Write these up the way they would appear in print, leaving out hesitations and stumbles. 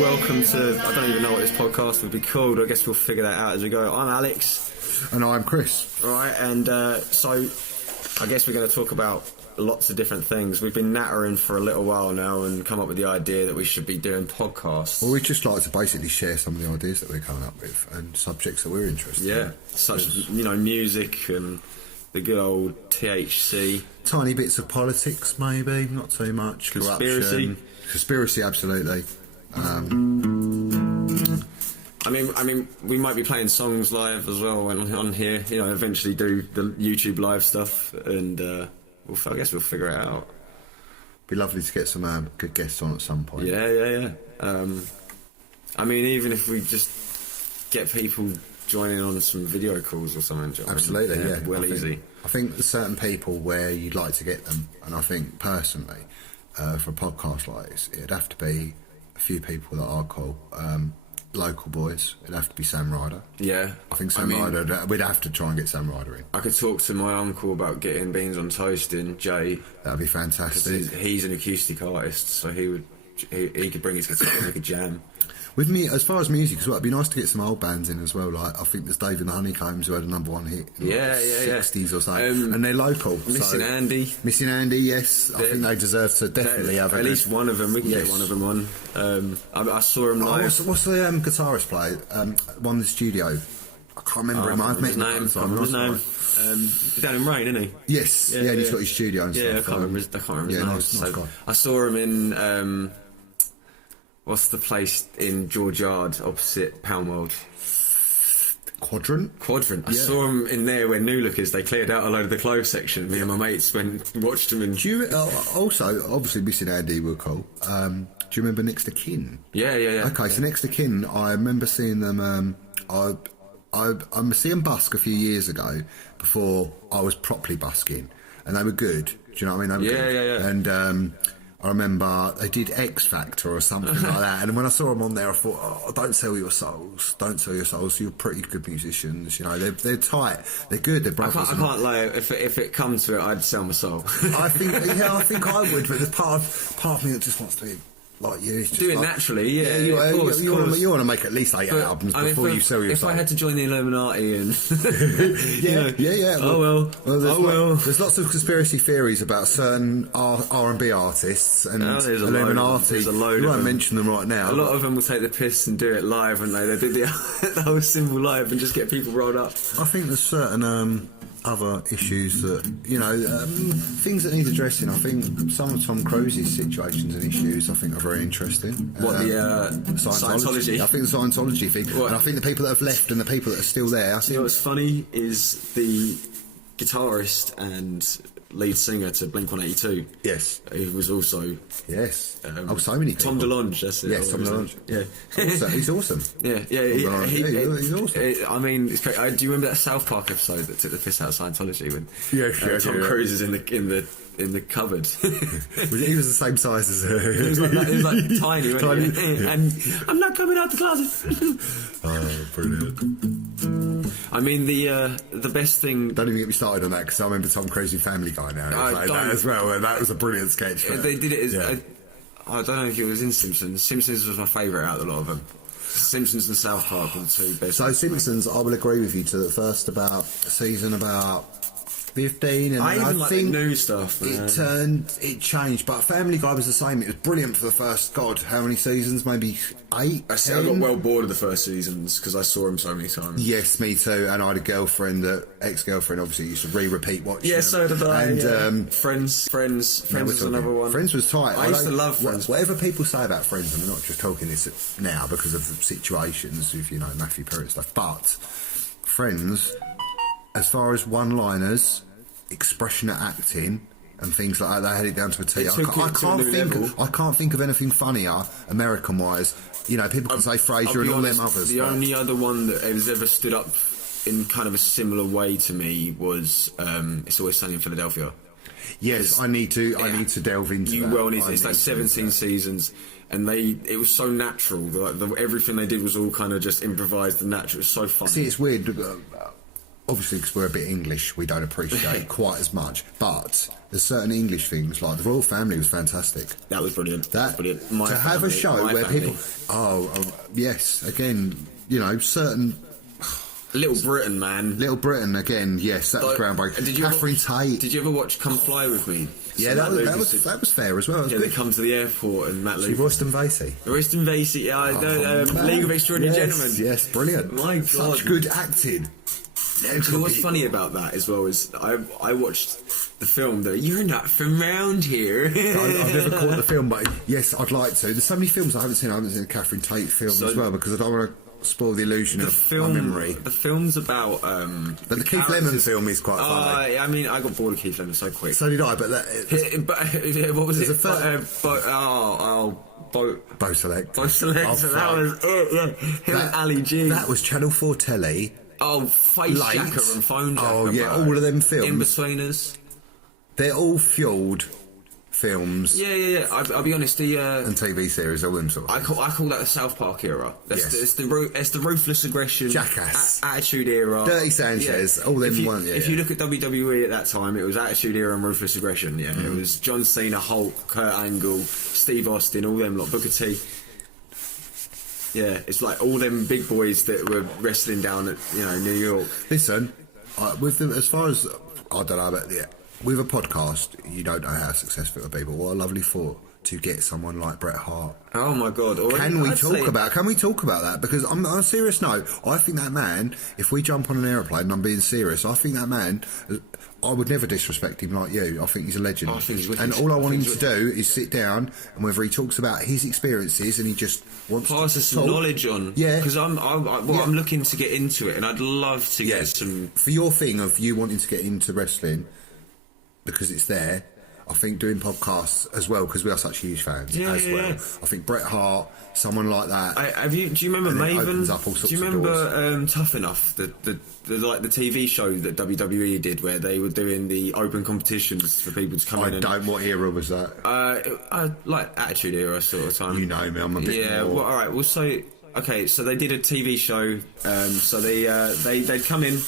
welcome to, I don't even know what this podcast would be called, I guess we'll figure that out as we go. I'm Alex. And I'm Chris. Alright, and so I guess we're going to talk about lots of different things. We've been nattering for a little while now and come up with the idea that we should be doing podcasts. Well, we'd just like to basically share some of the ideas that we're coming up with and subjects that we're interested in. Yeah, such, music and the good old THC. Tiny bits of politics, maybe, not too much. Conspiracy. Corruption. Conspiracy, absolutely. I mean, we might be playing songs live as well on here. Eventually do the YouTube live stuff, and I guess we'll figure it out. Be lovely to get some good guests on at some point. Yeah. Even if we just get people joining on some video calls or something. Absolutely, yeah. Easy. I think there's certain people where you'd like to get them, and I think personally, for a podcast like this, it'd have to be a few people that are cool. Local boys. It'd have to be Sam Ryder. Yeah. I think Ryder, we'd have to try and get Sam Ryder in. I could talk to my uncle about getting Beans on Toast in, Jay. That'd be fantastic. He's an acoustic artist, so he could bring his guitar and make a jam. With me, as far as music as well, it'd be nice to get some old bands in as well. Like, I think there's Dave and the Honeycombs who had a #1 hit in the 60s or so. And they're local. Missing Andy, yes. I think they deserve to definitely have at least one of them. We can get one of them on. I saw him live. What's the guitarist play? One in the studio. I can't remember him. I've met him. His name. Down in Rain, isn't he? Yes. Yeah, and he's got his studio and stuff. Yeah, I can't remember his name. Nice guy. I saw him in... what's the place in George Yard opposite Pound World? Quadrant. I saw him in there when New Lookers, they cleared out a load of the clothes section. Me and my mates watched him. And also, obviously, Missing Andy were cool. Do you remember Next to Kin? Yeah. Okay, so Next to Kin, I remember seeing them. I seeing them busk a few years ago before I was properly busking, and they were good. Do you know what I mean? They were good. Yeah. And I remember they did X Factor or something like that, and when I saw them on there, I thought, don't sell your souls. You're pretty good musicians, they're tight, they're good, they're brothers. I can't lie, if it comes to it, I'd sell my soul. I think I would, but there's part of me that just wants to be like you. It's just do it naturally, you want to make at least 8 albums before you sell your soul. If I had to join the Illuminati and... yeah. Oh well. There's lots of conspiracy theories about certain R&B artists and Illuminati. There's a load. You won't mention them right now. A lot of them will take the piss and do it live, and they did the whole symbol live and just get people rolled up. I think there's certain... other issues that things that need addressing. I think some of Tom Cruise's situations and issues I think are very interesting. What Scientology? I think the Scientology thing, and I think the people that have left and the people that are still there. What's funny is the guitarist and lead singer to Blink-182. Yes, he was also so many people. Tom DeLonge. That's it. Yes, Tom DeLonge. Yeah, he's awesome. He's awesome. Do you remember that South Park episode that took the piss out of Scientology when Tom Cruise is in the cupboard? He was the same size as her. He was like tiny, wasn't he? And I'm not coming out the closet. Oh, brilliant. I mean, the best thing... Don't even get me started on that, because I remember Tom Cruise in Family Guy now. That as well, and that was a brilliant sketch. They did it as... I don't know if it was in Simpsons. Simpsons was my favourite out of a lot of them. Simpsons and South Park were the two best. So Simpsons, I will agree with you to the first season about 15, and I think the new stuff. It changed, but Family Guy was the same. It was brilliant for the first, how many seasons? Maybe 8. I got well bored of the first seasons because I saw him so many times. Yes, me too. And I had a girlfriend, ex-girlfriend, obviously used to repeat watching. Yeah, so did I. And Friends was another one. Friends was tight. I used to love Friends. Whatever people say about Friends, and we're not just talking this now because of the situations with Matthew Perry and stuff, but Friends, as far as one-liners, expressionate acting and things like that, they had it down to a T. I can't think of anything funnier, American-wise. People can say Frasier and all them others. The only other one that has ever stood up in kind of a similar way to me was It's Always Sunny in Philadelphia. Yes, I need to delve into that. It's like 17 seasons, and it was so natural. Everything they did was all kind of just improvised and natural. It was so funny. See, it's weird. obviously because we're a bit English, we don't appreciate quite as much. But there's certain English things like the royal family was fantastic. That was brilliant. That brilliant. to have a show where people, yes, again, you know, certain. Little Britain, man. Little Britain again, yes, that was groundbreaking. Catherine Tate. Did you ever watch Come Fly With Me? Yeah, that was fair as well. Yeah, they come to the airport and Matt Lucas. Royston Vasey. Royston Vasey, League of Extraordinary Gentlemen. Yes, brilliant. My God. Such good acting. Actually, what's funny about that as well is I watched the film that you're not from round here. I've never caught the film, but yes, I'd like to. There's so many films I haven't seen. I haven't seen the Catherine Tate film as well because I don't want to spoil the illusion of my memory. The film's about but the Keith Lemon film is quite funny. I mean, I got bored of Keith Lemon so quick. So did I, but what was it? Bo Select. Bo Select. That was it. Yeah, him and Ali G. That was Channel 4 telly. Oh, Face Jacker and Phone Jacker. Oh yeah, all of them films. In-Betweeners. They're all fueled films. Yeah. I'll be honest. And TV series, I wouldn't sort of. I call that the South Park era. It's the ruthless aggression, Jackass, Attitude era, Dirty Sanchez, all them ones. If you look at WWE at that time, it was Attitude era and ruthless aggression. Yeah, it was John Cena, Hulk, Kurt Angle, Steve Austin, all them lot, Booker T. Yeah, it's like all them big boys that were wrestling down at New York. Listen, with them, as far as I don't know about with a podcast, you don't know how successful it'll be, but what a lovely thought to get someone like Bret Hart. Oh my God! Can we talk about that? Because on a serious note, I think that man, if we jump on an aeroplane, and I'm being serious, I think that man, I would never disrespect him like you. I think he's a legend. I think he's wicked. And all I want him to do is sit down, and whether he talks about his experiences and he just wants pass to us some knowledge on. Yeah, because I'm looking to get into it, and I'd love to get some. For your thing of you wanting to get into wrestling, because it's there. I think doing podcasts as well, because we are such huge fans well. I think Bret Hart, someone like that. Do you remember Maven? Do you remember Tough Enough, the TV show that WWE did where they were doing the open competitions for people to come in? What era was that? Like Attitude Era sort of time. You know me, I'm a bit more. Well, all right. Well, so they did a TV show. So they'd come in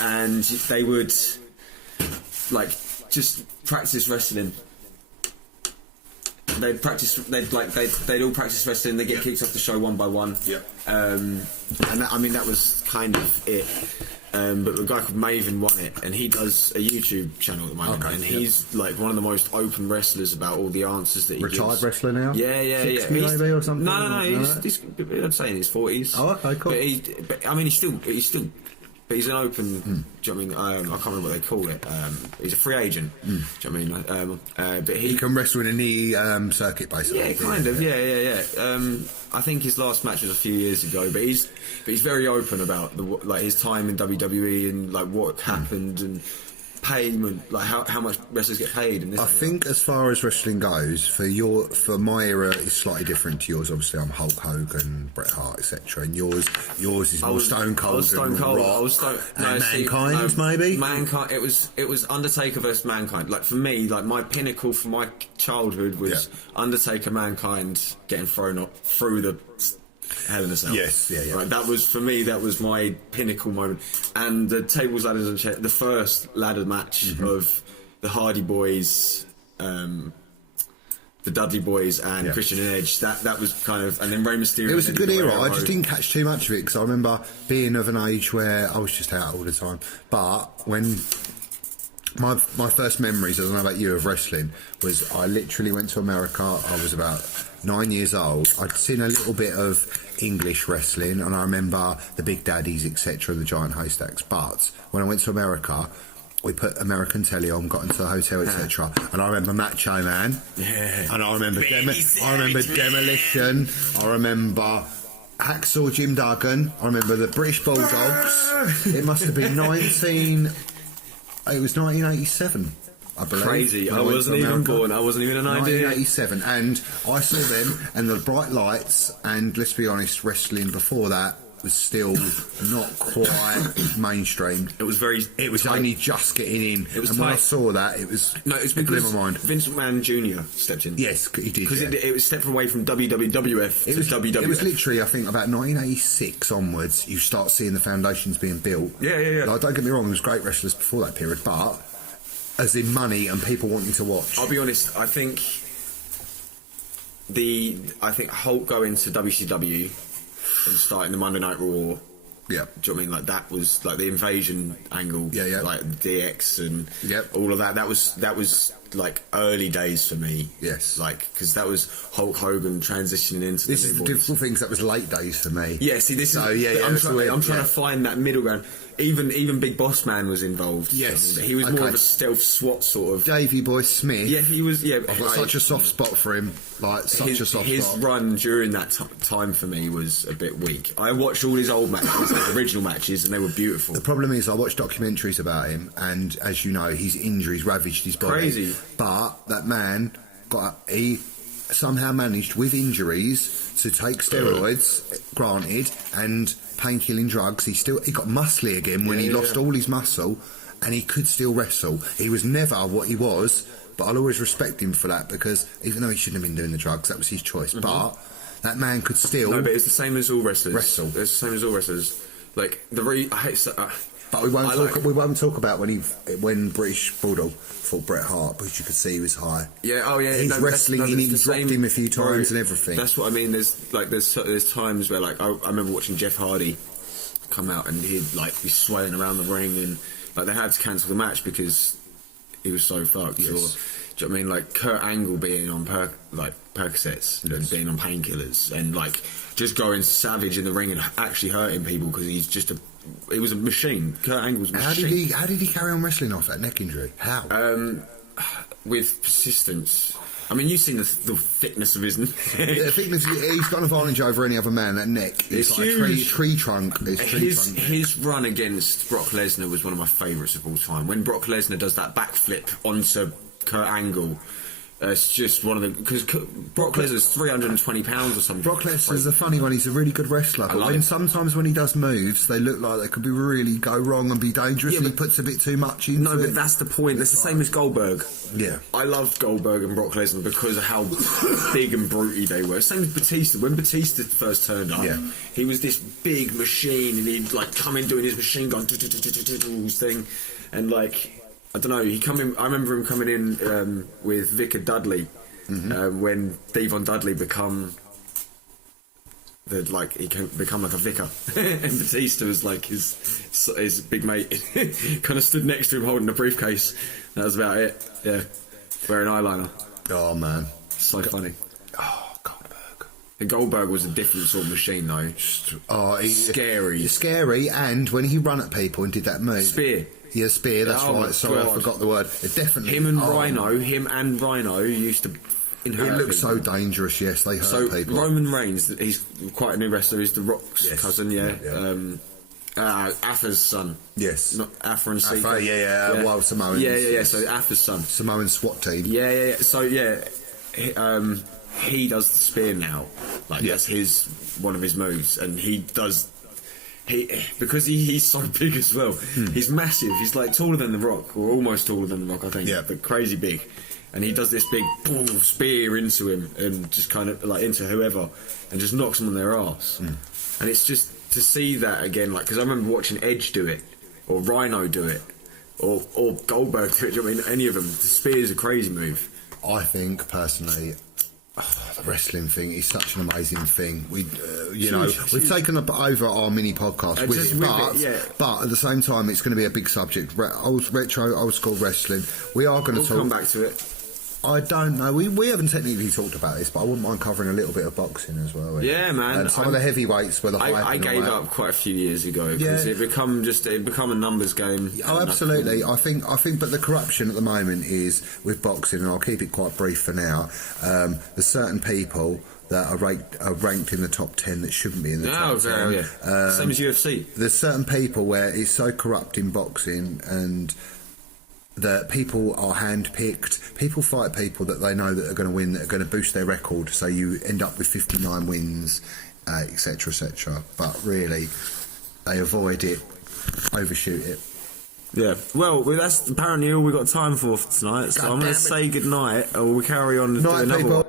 and they would just practice wrestling. They'd all practice wrestling. They get kicked off the show one by one. Yeah. And that was kind of it. But the guy called Maven won it, and he does a YouTube channel at the moment, and he's like one of the most open wrestlers about all the answers that he gives. Retired wrestler now? Yeah. 60 maybe or something? No. He's I'd say in his 40s. Oh, okay, cool. But he's an open. Do you know what I mean? I can't remember what they call it. He's a free agent. Do you know what I mean? But he can wrestle in any circuit, basically. Yeah, kind of. Yeah. I think his last match was a few years ago, but he's very open about his time in WWE and like what happened and payment, like how much wrestlers get paid. And this. I think as far as wrestling goes, for my era, it's slightly different to yours. Obviously, I'm Hulk Hogan, Bret Hart, etc. And yours is more Stone Cold. I was Stone Cold. Mankind, maybe. Mankind. It was Undertaker versus Mankind. Like for me, like my pinnacle for my childhood was Undertaker, Mankind getting thrown up through the Hell in a Cell. Yes, yeah. Right, that was for me. That was my pinnacle moment. And the tables, ladders, and chairs. The first ladder match of the Hardy Boys, the Dudley Boys, and Christian and Edge. That was kind of, and then Rey Mysterio. It was a good era. I just didn't catch too much of it because I remember being of an age where I was just out all the time. But when my first memories, I don't know about you, of wrestling was I literally went to America. I was about 9 years old. I'd seen a little bit of English wrestling, and I remember the Big Daddies, etc., the Giant Haystacks. But when I went to America, we put American telly on, got into the hotel, etc. And I remember Macho Man. Yeah. And I remember Demolition. I remember Hacksaw Jim Duggan. I remember the British Bulldogs. It must have been 1987. I believe. Crazy. I wasn't even born. I wasn't even an idea. 1987, and I saw them and the bright lights. And let's be honest, wrestling before that, was still not quite mainstream. It was very. It was tight. only just getting in. It was and when I tight. saw that, it was No, it's blew because my mind. Vince McMahon Jr. stepped in. Yes, he did. Because yeah. it was stepped away from WWF to WWF. It was literally, I think, about 1986 onwards, you start seeing the foundations being built. Yeah. Like, don't get me wrong, there was great wrestlers before that period, but as in money and people wanting to watch. I'll be honest. I think Hulk going to WCW and starting the Monday Night Raw. Yeah. Do you know what I mean? Like that was like the invasion angle. Yeah. Like DX and Yep. all of that. That was like early days for me. Yes. Like because that was Hulk Hogan transitioning into This the is New the Boys. difficult things. That was late days for me. Yeah, see, this So, is. yeah, I'm that's trying, weird, I'm trying yeah. to find that middle ground. Even Big Boss Man was involved. Yes, he was more okay. of a stealth SWAT sort of. Davey Boy Smith. Yeah, he was. Yeah, I've got such a soft spot for him. Like, such a soft his spot. run during that time for me was a bit weak. I watched all his old matches, his original matches, and they were beautiful. The problem is, I watched documentaries about him, and as you know, his injuries ravaged his body. Crazy. But that man he somehow managed with injuries to take steroids, granted, and pain-killing drugs. He got muscly again when he lost all his muscle, and he could still wrestle. He was never what he was, but I'll always respect him for that, because even though he shouldn't have been doing the drugs, that was his choice. But that man could still No, but it's the same as all wrestlers. wrestle. It's the same as all wrestlers. Like I hate. But we won't talk about when British Bulldog fought Bret Hart, because you could see he was high. Yeah, oh yeah. He's no, wrestling that's in the it, he's dropped same- him a few times Bro, and everything. That's what I mean. There's times where like I remember watching Jeff Hardy come out and he'd like be swaying around the ring, and like they had to cancel the match because he was so fucked. Yes. Or, do you know what I mean? Like Kurt Angle being on Percocets and being on painkillers, and like just going savage in the ring and actually hurting people because he was a machine. Kurt Angle's a machine. How did he carry on wrestling off that neck injury? How? With persistence. I mean, you've seen the thickness of his neck. I think he's got an advantage over any other man. That neck, It's like huge. a tree trunk. It's tree trunk. His run against Brock Lesnar was one of my favourites of all time. When Brock Lesnar does that backflip onto Kurt Angle, it's just one of the because Brock Lesnar's 320 pounds or something. Brock Lesnar's a funny one. He's a really good wrestler, but like him. sometimes when he does moves, they look like they could be really go wrong and be dangerous. Yeah, and he but- puts a bit too much into No, it. but that's the point. That's the same as Goldberg. Yeah. I loved Goldberg and Brock Lesnar because of how big and brutey they were. Same as Batista. When Batista first turned up, Yeah. he was this big machine, and he'd like come in doing his machine gun thing, and like I don't know. I remember him coming in with Vicar Dudley when Devon Dudley he can become like a vicar, and Batista was like his big mate. Kind of stood next to him holding a briefcase. That was about it. Yeah, wearing eyeliner. Oh man. So funny. Oh, Goldberg. And Goldberg was a different sort of machine though. Oh, Scary. Scary, and when he run at people and did that move. Spear. Yeah, spear, that's Oh, my right. Sorry, I God. forgot the word. It definitely. Him and oh, Rhino used to It inherit looks so people. dangerous, yes, they hurt So people. Roman Reigns, he's quite a new wrestler. He's The Rock's Yes. cousin, yeah. Yeah. Afa's son. Yes. Not Afa and Sika. Afa, yeah, Wild Samoans, Yeah. yes. So Afa's son. Samoan SWAT team. Yeah. So yeah, he does the spear now. Like Yeah. that's one of his moves, and he does. Because he's so big as well. He's massive. He's like taller than The Rock, or almost taller than The Rock, I think. Yeah. But crazy big. And he does this big boom, spear into him, and just kind of like into whoever, and just knocks them on their arse. And it's just to see that again, like because I remember watching Edge do it, or Rhino do it, or Goldberg do it. I mean, any of them. The spear is a crazy move. I think, personally, the wrestling thing is such an amazing thing. We've taken up over our mini podcast with just it, with but, it, yeah. but at the same time, it's going to be a big subject. Old school wrestling. We are going to We'll talk. come back to it. I don't know. We haven't technically talked about this, but I wouldn't mind covering a little bit of boxing as well. Yeah, man. And some of the heavyweights were the hype. I and all gave that. up quite a few years ago because Yeah. it become a numbers game. Oh, absolutely. I think, but the corruption at the moment is with boxing, and I'll keep it quite brief for now. There's certain people that are ranked in the top 10 that shouldn't be in the top 10. Yeah. Same as UFC. There's certain people where it's so corrupt in boxing, and that people are hand-picked. People fight people that they know that are going to win, that are going to boost their record. So you end up with 59 wins etc., etc. But really, they avoid it, overshoot it. Yeah, well, that's apparently all we've got time for tonight, so God I'm going damn to it. say goodnight, or we'll carry on and do Night, another people. one.